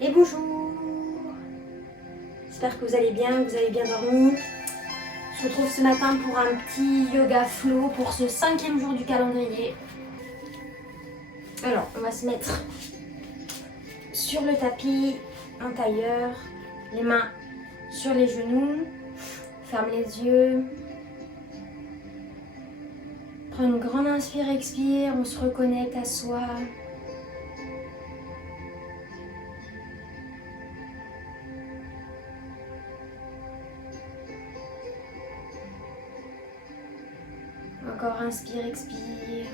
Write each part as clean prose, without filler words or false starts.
Et bonjour. J'espère que vous allez bien, que vous avez bien dormi. On se retrouve ce matin pour un petit yoga flow pour ce 5e jour du calendrier. Alors, on va se mettre sur le tapis en tailleur, les mains sur les genoux, ferme les yeux. Prends une grande inspire, expire, on se reconnecte à soi. Encore inspire, expire.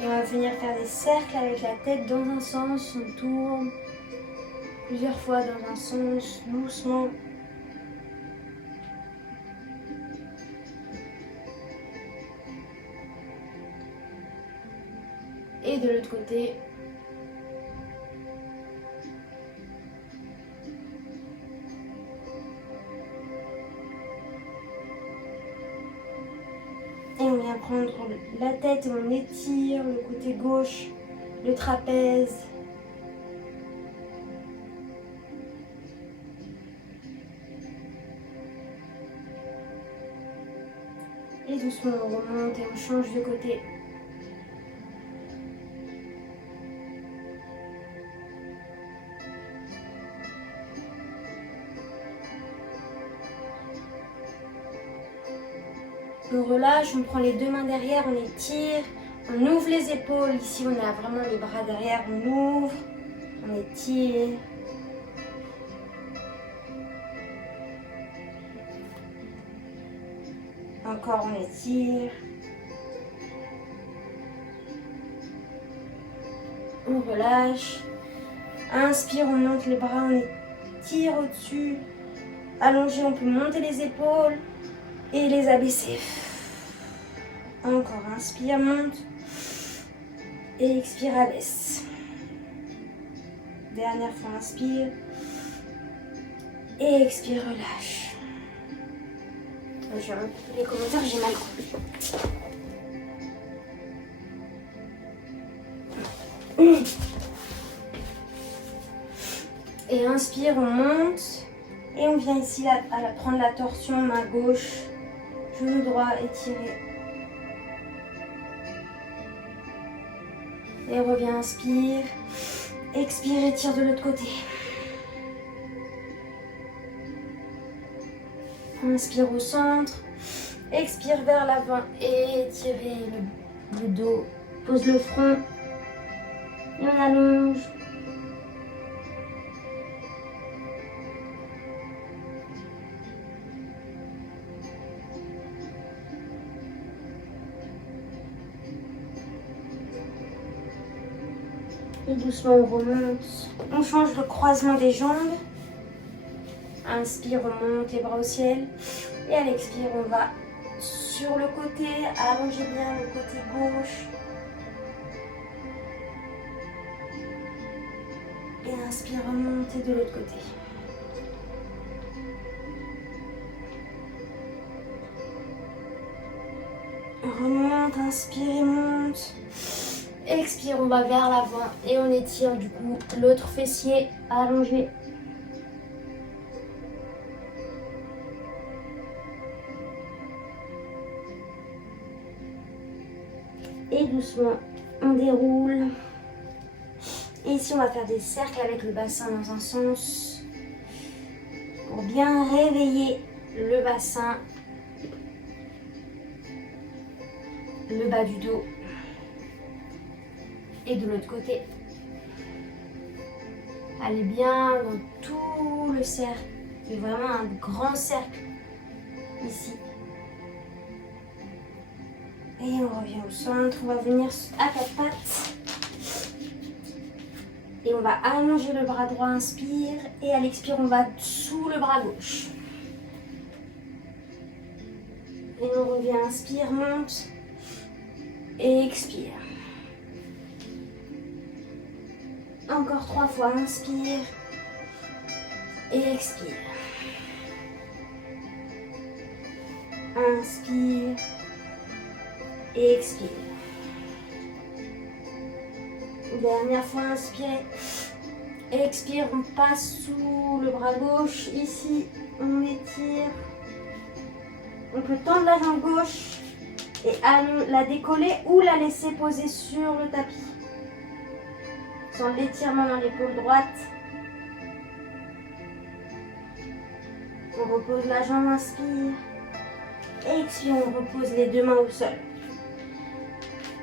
Et on va venir faire des cercles avec la tête dans un sens, on tourne plusieurs fois dans un sens, doucement. Et de l'autre côté. Et on vient prendre la tête et on étire le côté gauche, le trapèze. Et doucement on remonte et on change de côté. On relâche, on prend les deux mains derrière, on étire, on ouvre les épaules. Ici, on a vraiment les bras derrière, on ouvre, on étire. Encore, on étire. On relâche. Inspire, on monte les bras, on étire au-dessus. Allongé, on peut monter les épaules et les abaisser. Encore, inspire, monte. Et expire, abaisse. Dernière fois, inspire. Et expire, relâche. Je vais recouper les commentaires, j'ai mal coupé. Et inspire, on monte. Et on vient ici à prendre la torsion, main gauche, genou droit étiré. Et revient, inspire. Expire, étire de l'autre côté. Inspire au centre. Expire vers l'avant. Et étirez le dos. Pose le front. Et on allonge. Et doucement on remonte. On change le croisement des jambes. Inspire, on monte les bras au ciel. Et à l'expire, on va sur le côté. Allongez bien le côté gauche. Et inspire, remontez de l'autre côté. Remonte, inspire et monte. Expire, on va vers l'avant et on étire du coup l'autre fessier allongé. Et doucement, on déroule. Et ici, on va faire des cercles avec le bassin dans un sens pour bien réveiller le bassin, le bas du dos. Et de l'autre côté. Allez bien dans tout le cercle. Il y a vraiment un grand cercle ici. Et on revient au centre. On va venir à quatre pattes. Et on va allonger le bras droit, inspire. Et à l'expire, on va sous le bras gauche. Et on revient, inspire, monte. Et expire. Encore 3 fois, inspire et expire. Inspire et expire. Dernière fois, inspirez. Expire, on passe sous le bras gauche. Ici, on étire. On peut tendre la jambe gauche et la décoller ou la laisser poser sur le tapis. Sans l'étirement dans l'épaule droite. On repose la jambe, inspire. Expire, on repose les deux mains au sol.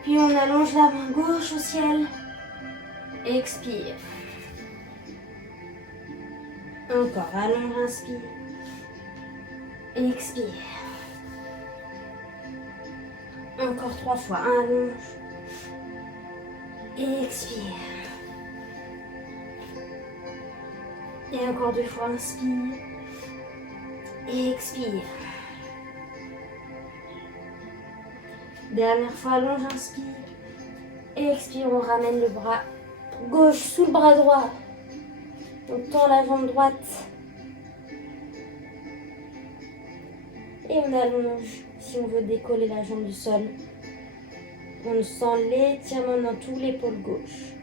Puis on allonge la main gauche au ciel. Expire. Encore, allonge, inspire. Expire. Encore 3 fois, allonge. Expire. Et encore 2 fois, inspire. Expire. Dernière fois, allonge, inspire. Expire, on ramène le bras gauche sous le bras droit. On tend la jambe droite. Et on allonge si on veut décoller la jambe du sol. On sent l'étirement dans tout l'épaule gauche.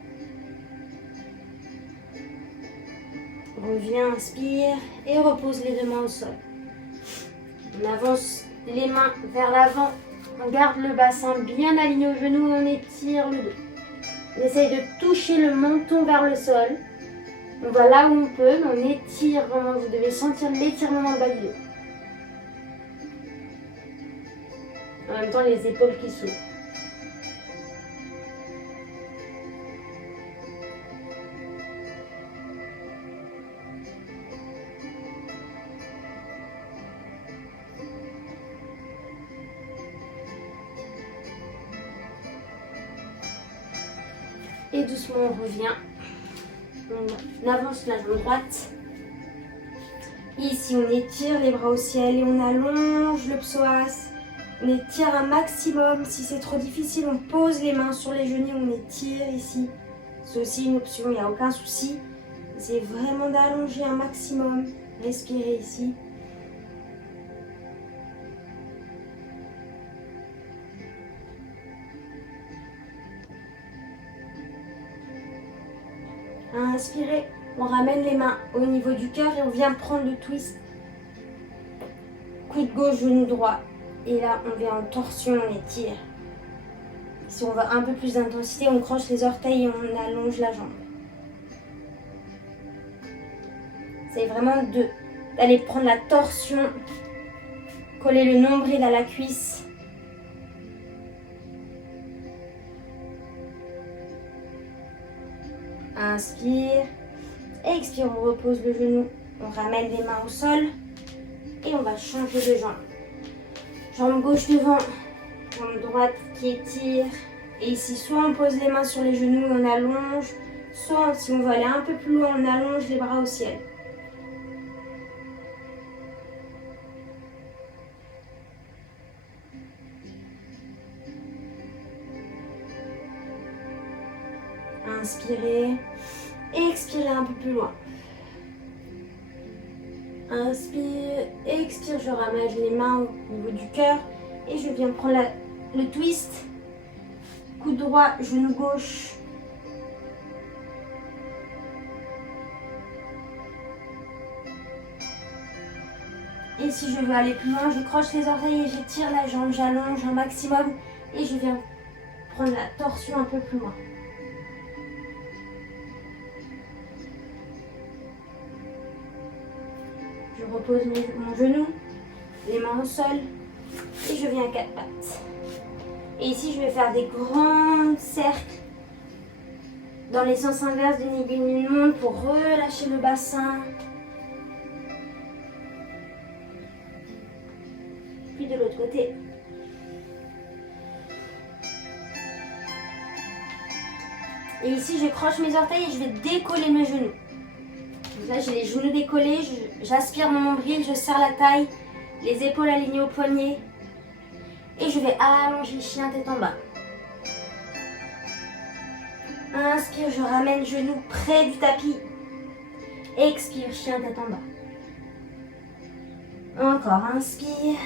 Reviens, inspire et repose les deux mains au sol. On avance les mains vers l'avant. On garde le bassin bien aligné au genou et on étire le dos. On essaye de toucher le menton vers le sol. On va là où on peut, mais on étire vraiment. Vous devez sentir l'étirement dans le bas du dos. En même temps, les épaules qui s'ouvrent. Et doucement, on revient. On avance la jambe droite. Ici, on étire les bras au ciel et on allonge le psoas. On étire un maximum. Si c'est trop difficile, on pose les mains sur les genoux. On étire ici. C'est aussi une option, il n'y a aucun souci. C'est vraiment d'allonger un maximum. Respirez ici. Inspirez, on ramène les mains au niveau du cœur et on vient prendre le twist. Coude gauche, genou droit. Et là, on vient en torsion, on étire. Si on veut un peu plus d'intensité, on croche les orteils et on allonge la jambe. C'est vraiment d'aller prendre la torsion, coller le nombril à la cuisse. Inspire, expire, on repose le genou, on ramène les mains au sol et on va changer de jambe. Jambe gauche devant, jambe droite qui étire. Et ici, soit on pose les mains sur les genoux et on allonge, soit si on veut aller un peu plus loin, on allonge les bras au ciel. Inspirez, expirez un peu plus loin. Inspire, expire, je ramène les mains au niveau du cœur et je viens prendre le twist. Coude droit, genou gauche. Et si je veux aller plus loin, je croche les orteils et j'étire la jambe, j'allonge un maximum et je viens prendre la torsion un peu plus loin. Je repose mon genou, les mains au sol et je viens à 4 pattes. Et ici, je vais faire des grands cercles dans les sens inverses d'une aiguille d'une montre pour relâcher le bassin. Puis de l'autre côté. Et ici, je croche mes orteils et je vais décoller mes genoux. Là, j'ai les genoux décollés, j'aspire mon nombril, je serre la taille, les épaules alignées au poignet. Et je vais allonger chien tête en bas. Inspire, je ramène le genou près du tapis. Expire, chien tête en bas. Encore, inspire.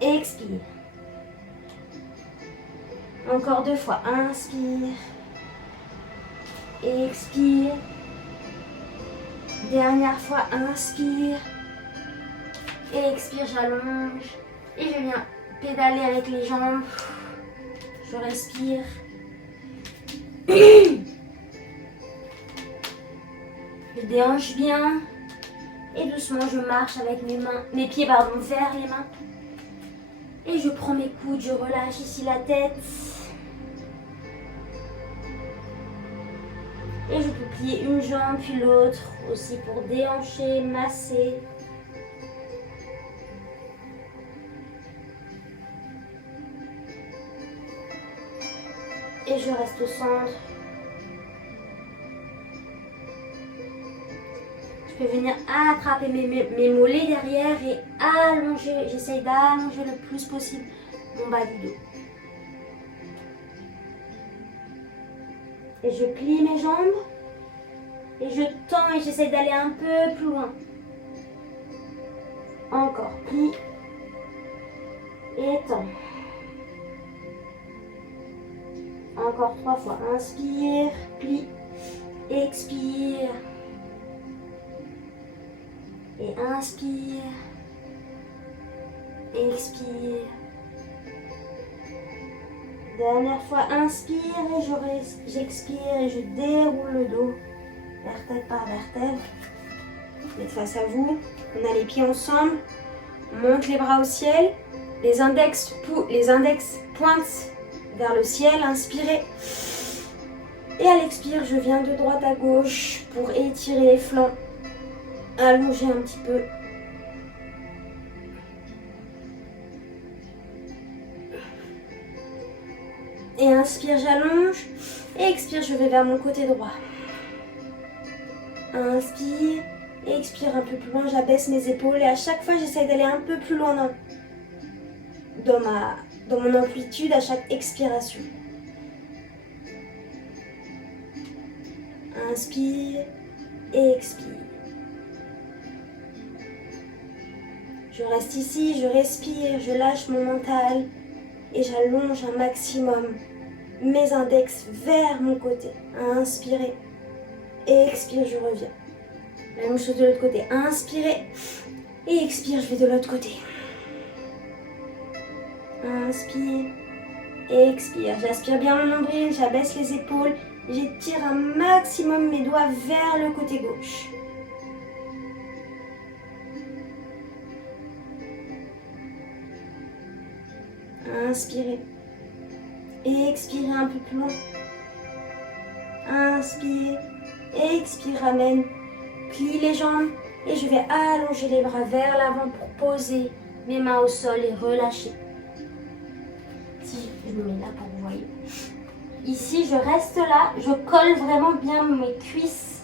Expire. Encore 2 fois. Inspire. Expire. Dernière fois. Inspire. Expire, j'allonge. Et je viens pédaler avec les jambes. Je respire. Je déhanche bien. Et doucement, je marche avec mes pieds vers les mains. Et je prends mes coudes, je relâche ici la tête. Et je peux plier une jambe puis l'autre aussi pour déhancher, masser. Et je reste au centre. Je peux venir attraper mes mollets derrière et allonger. J'essaye d'allonger le plus possible mon bas du dos. Et je plie mes jambes. Et je tends et j'essaye d'aller un peu plus loin. Encore, plie. Et tends. Encore 3 fois. Inspire, plie, expire. Et inspire, expire. Dernière fois, inspire et j'expire et je déroule le dos, vertèbre par vertèbre. Vous êtes face à vous, on a les pieds ensemble, on monte les bras au ciel, les index pointent vers le ciel, inspirez. Et à l'expire, je viens de droite à gauche pour étirer les flancs. Allonger un petit peu. Et inspire, j'allonge. Et expire, je vais vers mon côté droit. Inspire. Et expire un peu plus loin, j'abaisse mes épaules. Et à chaque fois, j'essaie d'aller un peu plus loin dans mon amplitude à chaque expiration. Inspire. Et expire. Je reste ici, je respire, je lâche mon mental et j'allonge un maximum mes index vers mon côté. Inspirez, expire, je reviens. Même chose de l'autre côté. Inspirez et expire, je vais de l'autre côté. Inspire, expire. J'aspire bien mon nombril, j'abaisse les épaules, j'étire un maximum mes doigts vers le côté gauche. Inspirez. Et expirez un peu plus loin. Inspire. Expire, ramène. Plie les jambes. Et je vais allonger les bras vers l'avant pour poser mes mains au sol et relâcher. Si je me mets là pour que vous voyez. Ici, je reste là. Je colle vraiment bien mes cuisses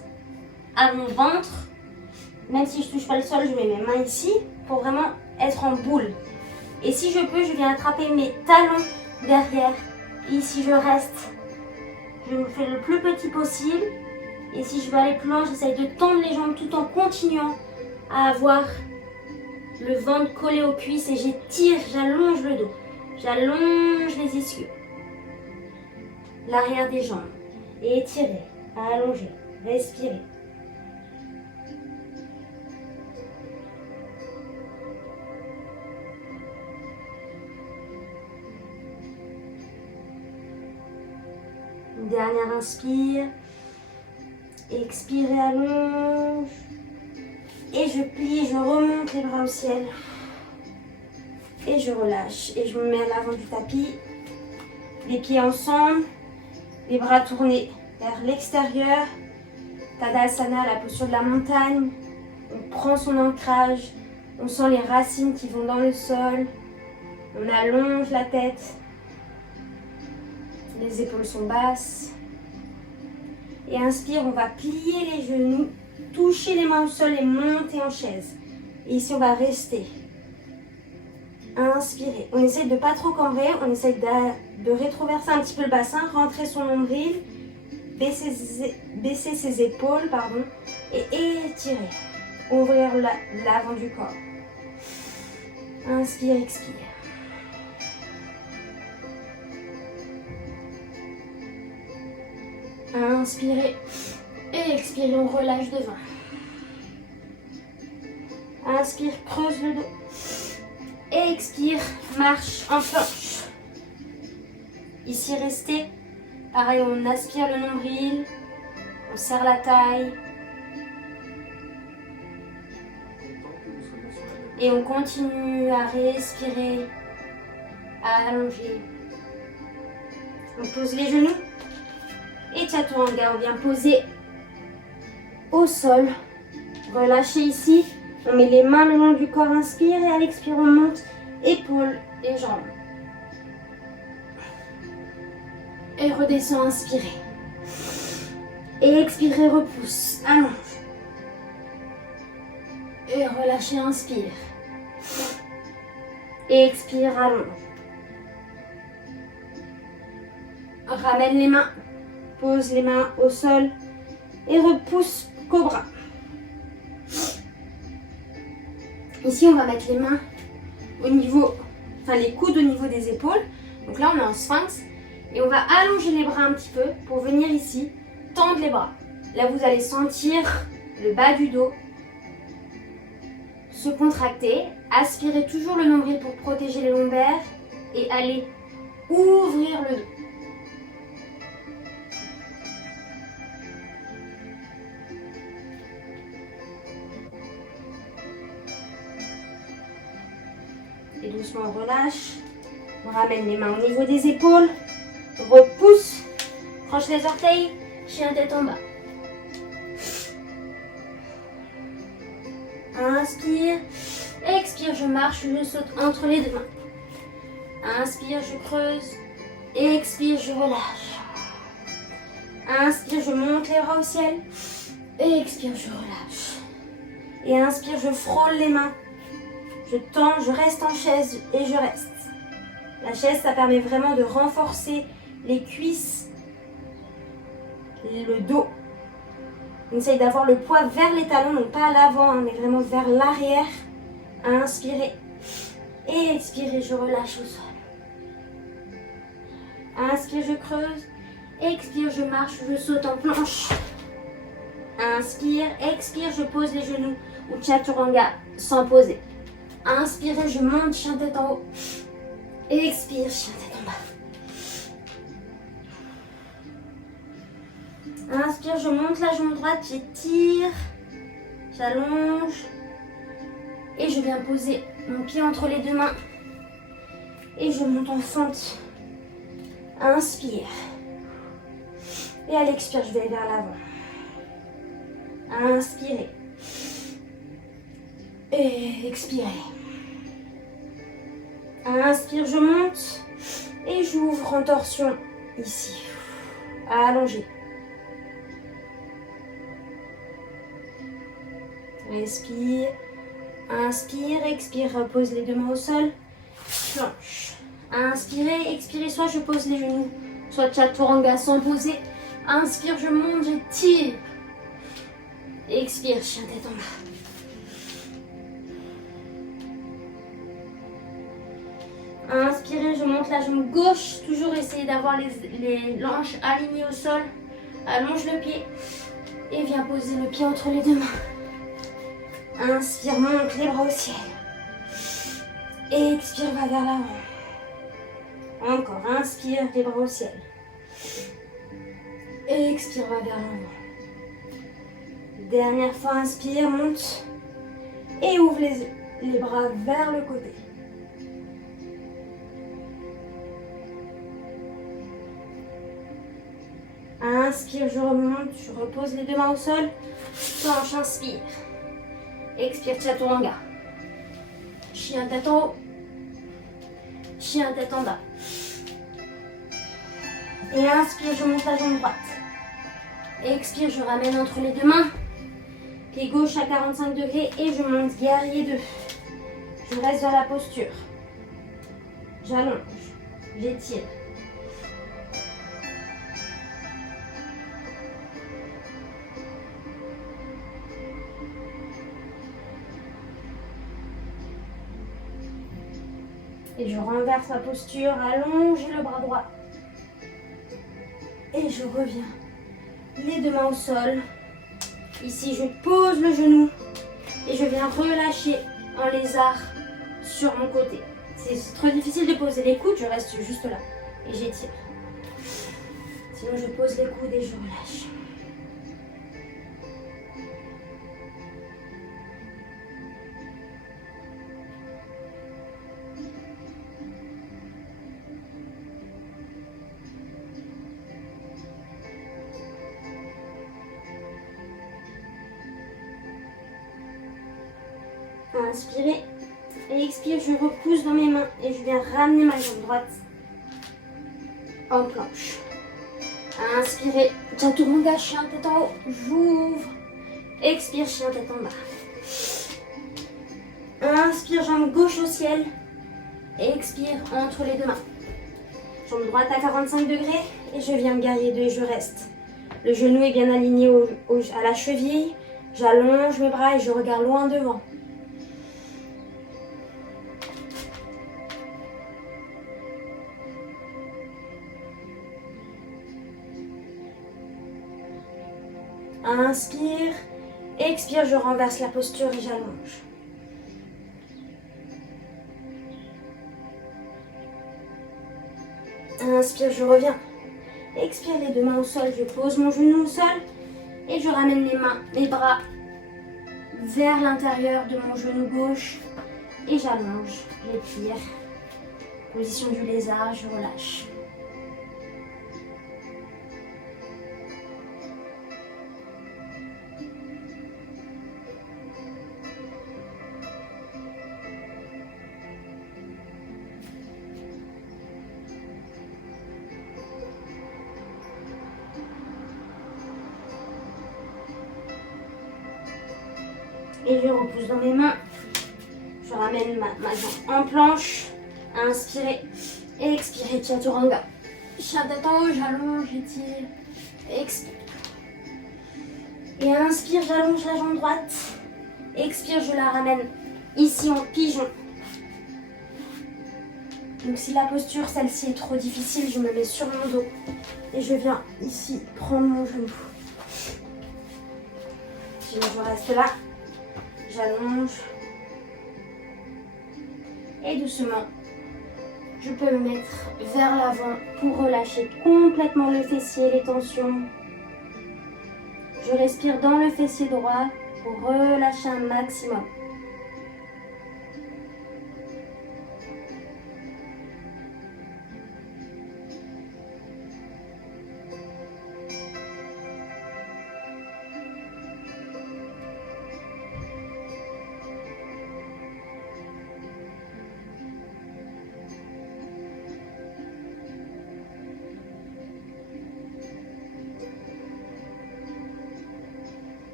à mon ventre. Même si je ne touche pas le sol, je mets mes mains ici pour vraiment être en boule. Et si je peux, je viens attraper mes talons derrière. Ici, je reste. Je me fais le plus petit possible. Et si je veux aller plus loin, j'essaye de tendre les jambes tout en continuant à avoir le ventre collé aux cuisses. Et j'étire, j'allonge le dos. J'allonge les ischios. L'arrière des jambes. Et étirez, allongez, respirez. Dernière inspire. Expirez, allonge. Et je plie, je remonte les bras au ciel. Et je relâche. Et je me mets à l'avant du tapis. Les pieds ensemble. Les bras tournés vers l'extérieur. Tadasana, la posture de la montagne. On prend son ancrage. On sent les racines qui vont dans le sol. On allonge la tête. Les épaules sont basses. Et inspire, on va plier les genoux, toucher les mains au sol et monter en chaise. Et ici, on va rester. Inspirez. On essaie de ne pas trop cambrer, on essaie de rétroverser un petit peu le bassin, rentrer son nombril, baisser ses épaules, et étirer. Ouvrir l'avant du corps. Inspire, expire. Inspirez. Et expirez, on relâche devant. Inspire, creuse le dos. Expire, marche en planche. Ici, restez. Pareil, on aspire le nombril. On serre la taille. Et on continue à respirer, à allonger. On pose les genoux. Et Chaturanga, on vient poser au sol. Relâchez ici. On met les mains le long du corps, inspire. Et à l'expire, on monte épaules et jambes. Et redescend, inspirez. Et expirez, repousse, allonge. Et relâchez, inspire. Et expire, allonge. Ramène les mains. Pose les mains au sol. Et repousse, cobra. Ici, on va mettre les mains au niveau, les coudes au niveau des épaules. Donc là, on est en sphinx. Et on va allonger les bras un petit peu pour venir ici, tendre les bras. Là, vous allez sentir le bas du dos se contracter. Aspirez toujours le nombril pour protéger les lombaires et allez ouvrir le dos. Et doucement, on relâche. On ramène les mains au niveau des épaules. Repousse. Franche les orteils. Chien tête en bas. Inspire. Expire, je marche, je saute entre les deux mains. Inspire, je creuse. Expire, je relâche. Inspire, je monte les bras au ciel. Expire, je relâche. Et inspire, je frôle les mains. Je tends, je reste en chaise et je reste. La chaise, ça permet vraiment de renforcer les cuisses, le dos. On essaye d'avoir le poids vers les talons, donc pas à l'avant, mais vraiment vers l'arrière. Inspirez. Et expirez, je relâche au sol. Inspire, je creuse. Expire, je marche, je saute en planche. Inspire, expire, je pose les genoux ou Chaturanga sans poser. Inspirez, je monte, chien tête en haut. Expire, chien tête en bas. Inspire, je monte la jambe droite, j'étire, j'allonge. Et je viens poser mon pied entre les deux mains. Et je monte en fente. Inspire. Et à l'expire, je vais vers l'avant. Inspirez. Et expirez. Inspire, je monte. Et j'ouvre en torsion ici. Allongé. Respire. Inspire, expire, repose les deux mains au sol. Planche. Inspirez, expirez, soit je pose les genoux, soit Chaturanga sans poser. Inspire, je monte, je tire. Expire, chien tête en bas. Inspirez, je monte la jambe gauche. Toujours essayer d'avoir les hanches alignées au sol. Allonge le pied. Et viens poser le pied entre les deux mains. Inspire, monte les bras au ciel. Expire, va vers l'avant. Encore, inspire, les bras au ciel. Expire, va vers l'avant. Dernière fois, inspire, monte. Et ouvre les bras vers le côté. Inspire, je remonte, je repose les deux mains au sol. Planche, inspire. Expire, Chaturanga. Chien tête en haut. Chien tête en bas. Et inspire, je monte la jambe droite. Expire, je ramène entre les deux mains. Pied gauche à 45 degrés et je monte guerrier 2. Je reste dans la posture. J'allonge. J'étire. Et je renverse ma posture, allonge le bras droit. Et je reviens les deux mains au sol. Ici, je pose le genou et je viens relâcher en lézard sur mon côté. C'est trop difficile de poser les coudes, je reste juste là et j'étire. Sinon, je pose les coudes et je relâche. Inspirez et expire, je repousse dans mes mains et je viens ramener ma jambe droite en planche. Inspirez, chaturanga, chien tête en haut, j'ouvre. Expire, chien tête en bas. Inspire, jambe gauche au ciel. Expire entre les deux mains. Jambe droite à 45 degrés et je viens guerrier 2 et je reste. Le genou est bien aligné à la cheville. J'allonge mes bras et je regarde loin devant. Inspire, expire, je renverse la posture et j'allonge. Inspire, je reviens. Expire, les deux mains au sol, je pose mon genou au sol et je ramène mes bras vers l'intérieur de mon genou gauche et j'allonge, j'étire. Position du lézard, je relâche. Et je repousse dans mes mains. Je ramène ma jambe en planche. Inspirez. Expirez, chaturanga. Chien tête en haut, j'allonge, j'étire. Expire. Et inspire, j'allonge la jambe droite. Expire, je la ramène ici en pigeon. Donc si la posture, celle-ci est trop difficile, je me mets sur mon dos. Et je viens ici prendre mon genou. Sinon, je reste là. J'allonge. Et doucement, je peux me mettre vers l'avant pour relâcher complètement le fessier, les tensions. Je respire dans le fessier droit pour relâcher un maximum.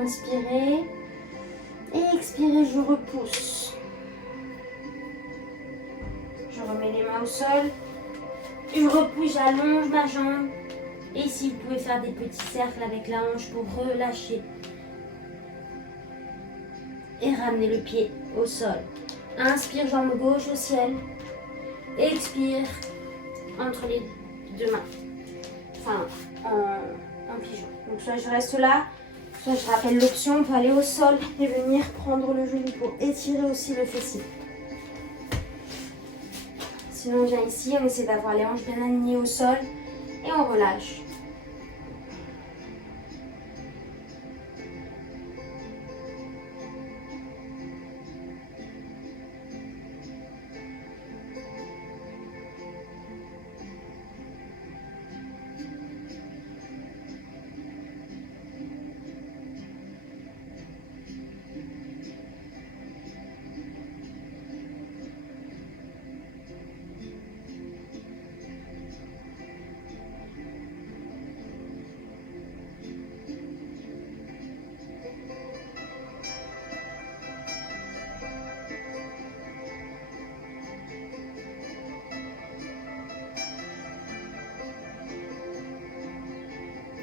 Inspirez et expirez, je repousse. Je remets les mains au sol. Je repousse, j'allonge ma jambe. Et ici, vous pouvez faire des petits cercles avec la hanche pour relâcher. Et ramener le pied au sol. Inspire, jambe gauche au ciel. Expire entre les deux mains. Enfin, en pigeon. Donc soit je reste là. Soit je rappelle l'option, on peut aller au sol et venir prendre le genou pour étirer aussi le fessier. Sinon, on vient ici, on essaie d'avoir les hanches bien alignées au sol et on relâche.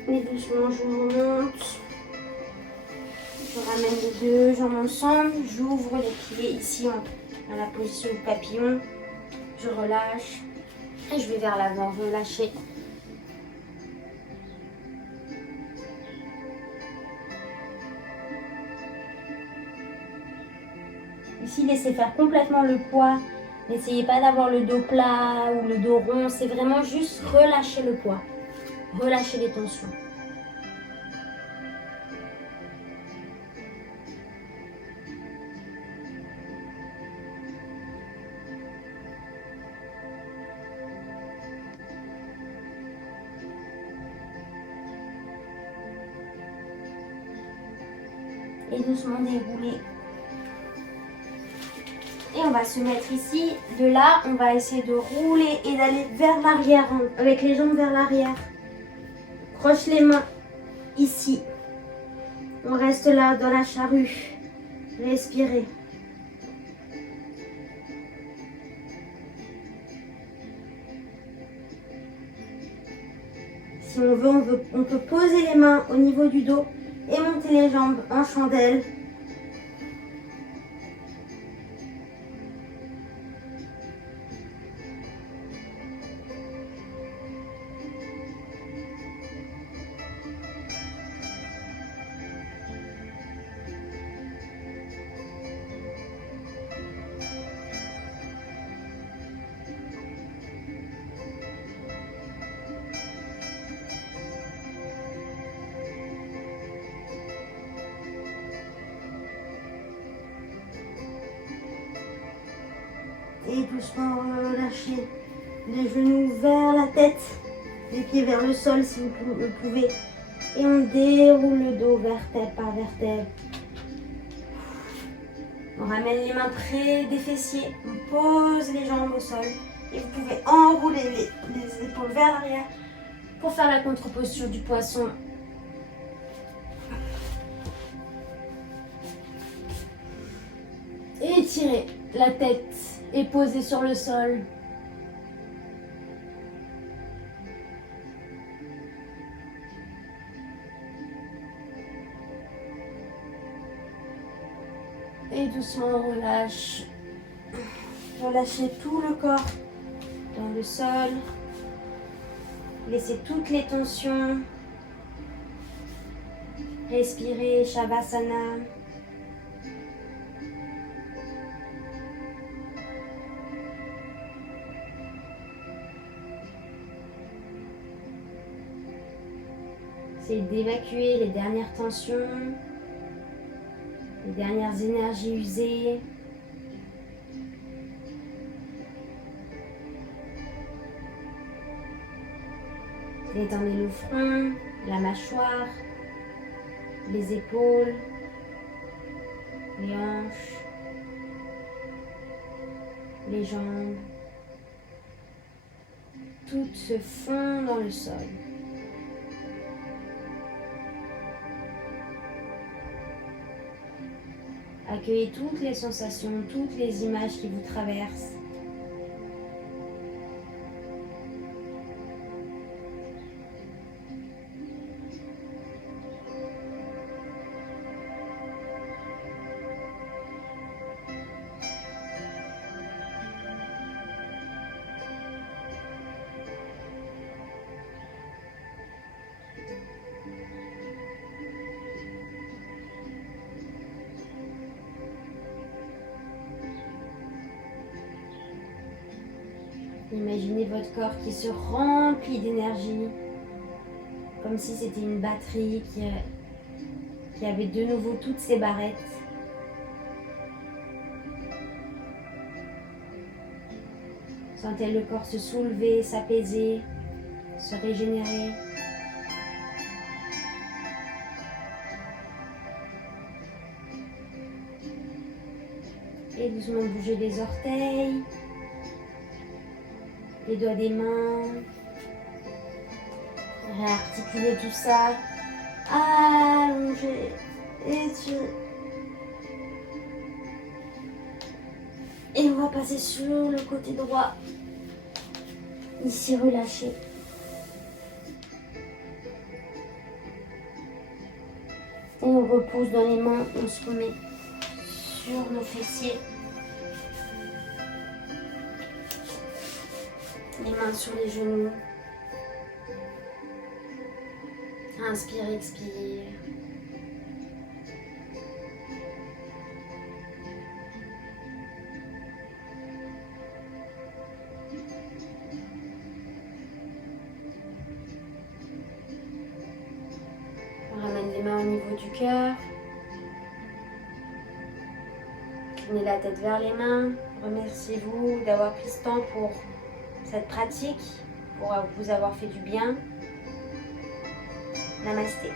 Et doucement, je remonte. Je ramène les deux jambes ensemble. J'ouvre les pieds ici à la position du papillon. Je relâche. Et je vais vers l'avant, relâcher. Ici, laissez faire complètement le poids. N'essayez pas d'avoir le dos plat ou le dos rond. C'est vraiment juste relâcher le poids. Relâcher les tensions. Et doucement dérouler. Et on va se mettre ici. De là, on va essayer de rouler et d'aller vers l'arrière, avec les jambes vers l'arrière. Croche les mains ici. On reste là dans la charrue. Respirez. Si on veut, on peut poser les mains au niveau du dos et monter les jambes en chandelle. Et doucement relâchez les genoux vers la tête, les pieds vers le sol si vous le pouvez. Et on déroule le dos vertèbre par vertèbre. On ramène les mains près des fessiers, on pose les jambes au sol. Et vous pouvez enrouler les épaules vers l'arrière pour faire la contre-posture du poisson. Étirez la tête et posez sur le sol. Et doucement on relâche. Relâchez tout le corps dans le sol. Laissez toutes les tensions. Respirez Shavasana. Essayez d'évacuer les dernières tensions, les dernières énergies usées. Détendez le front, la mâchoire, les épaules, les hanches, les jambes. Tout se fond dans le sol. Accueillez toutes les sensations, toutes les images qui vous traversent. Imaginez votre corps qui se remplit d'énergie, comme si c'était une batterie qui avait de nouveau toutes ses barrettes. Sentez le corps se soulever, s'apaiser, se régénérer. Et doucement bouger les orteils, les doigts des mains. Réarticuler tout ça. Allonger, étirer. Et on va passer sur le côté droit. Ici, relâchez. On repose dans les mains, on se remet sur nos fessiers. Les mains sur les genoux. Inspire, expire. On ramène les mains au niveau du cœur. Inclinez la tête vers les mains. Remerciez-vous d'avoir pris ce temps pour cette pratique, pour vous avoir fait du bien. Namasté.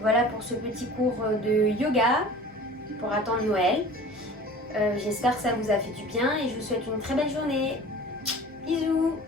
Voilà pour ce petit cours de yoga pour attendre Noël. J'espère que ça vous a fait du bien et je vous souhaite une très belle journée. Bisous!